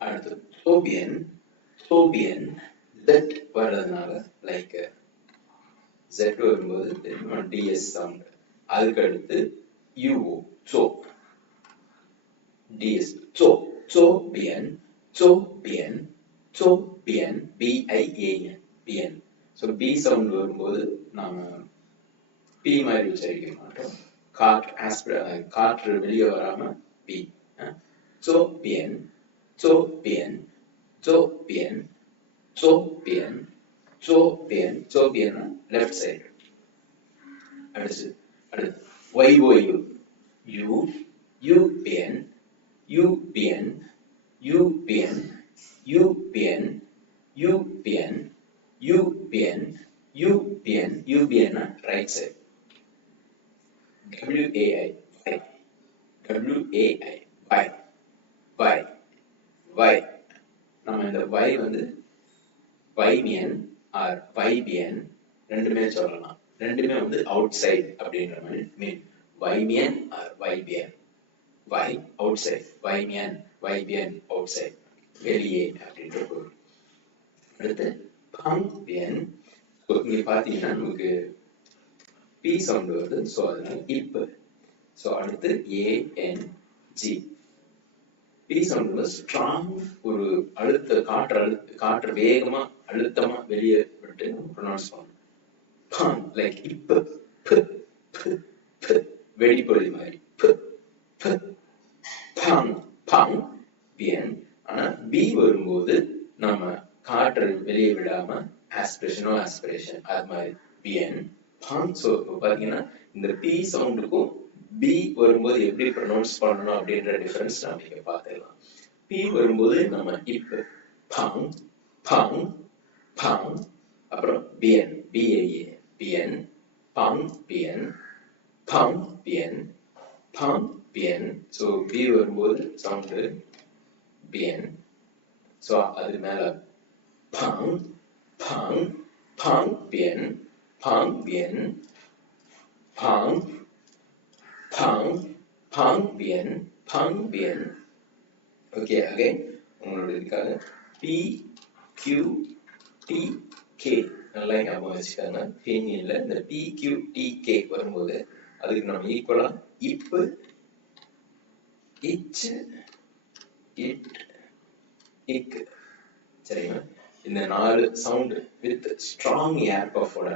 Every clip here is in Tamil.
அடுத்து சோபியன் Z வர்றதுனால லைக் Z வரும்போது டிஎஸ் சவுண்ட். அதுக்கு அடுத்து யூஓ சோ டிஎஸ் சோபியன் P I A N P N. So P sound வரும்போது நாம பி மாதிரி உச்சரிக்க மாட்டோம். காற்று வெளியே வராம பி. சோபியன் லெஃப்ட் சைடு. அடுத்து ஒய்ஓயு யூபியன் ரைட் சைடு. WAI வை. நம்ம இந்த வை வந்து வைமியன் ஆர் வைபியன் ரெண்டுமே சொல்லலாம். ரெண்டுமே வந்து அவுட் சைட் அப்படின்ற மாதிரி மீன். வைமியன் ஆர் வைபியன். வை அவுட் சைட், வைபியன் அவுட் சைட், வெளியே அப்படின்ற பொருள். அடுத்து பாம்பியன். இங்க பாத்தீங்கன்னா நமக்கு பி சவுண்ட் வருது. ஸோ அதனால இப்ப. ஸோ அடுத்து ANG. பி சவுண்ட் ஸ்ட்ராங் ஒரு காற்று வேகமா அழுத்தமா வெளியே விட்டு ப்ரொனவுன்ஸ் பண்ணணும். லைக் இப்ப வெடிப்பொழி மாதிரி. பியன். ஆனா பி வரும்போது நம்ம காற்று வெளியே விடாம ஆஸ்பிரேஷன் அது மாதிரி பியன். ஸோ பாத்தீங்கன்னா இந்த பி சவுண்டுக்கும் பி வரும்போது எப்படி ப்ரொனவுன்ஸ் பண்ணணும் அப்படின்ற டிஃபரன்ஸ் நாம இங்க பார்த்துக்கலாம். பி வரும்போது நம்ம இப்ப பாங் அப்புறம் பியன் பியன் பியன். ஸோ பி வரும்போது சவுண்டு பியன். ஸோ அது மேல பாங் பியன் ஓகே. அகைன் உங்களோட இதுக்காக PQTK நல்லா ஞாபகம் வச்சுக்காங்க. ஃபீனியன்ல இந்த PQTK வரும்போது அதுக்கு நம்ம ஈக்குவலா இப்பு இச்சு இக்கு. சரிங்களா? இந்த 4 சவுண்ட் வித் ஸ்ட்ராங் ஏர் பஃபோட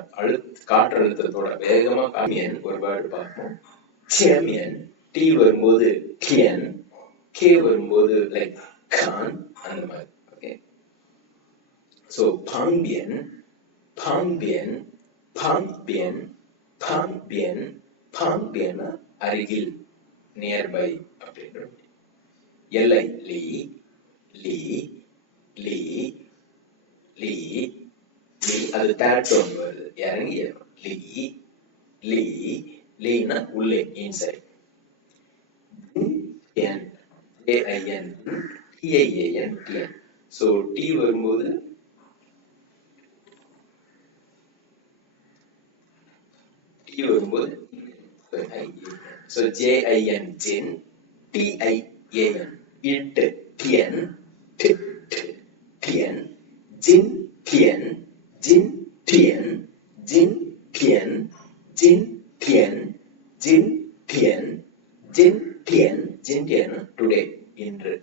காற்று அழுத்தத்தோட வேகமா காமியன் ஒரு வேர்டு பார்ப்போம். சேமியன். டி வரும்போது டியன், கே வரும்போது லைக் கான் அந்த மாதிரி. ஓகே. ஸோ பாம்பியன் அருகில், நியர்பை அப்படின்ற. எல்லை லீ அது தேர்ட் டோன் வருது, இறங்கி லீனா உள்ளே, இன்சைட். TIAN. ஸோ டி வரும்போது ஸோ JIN ஜின், TIAN இட், டியன் ஜின் டியன் டுடே இன்று.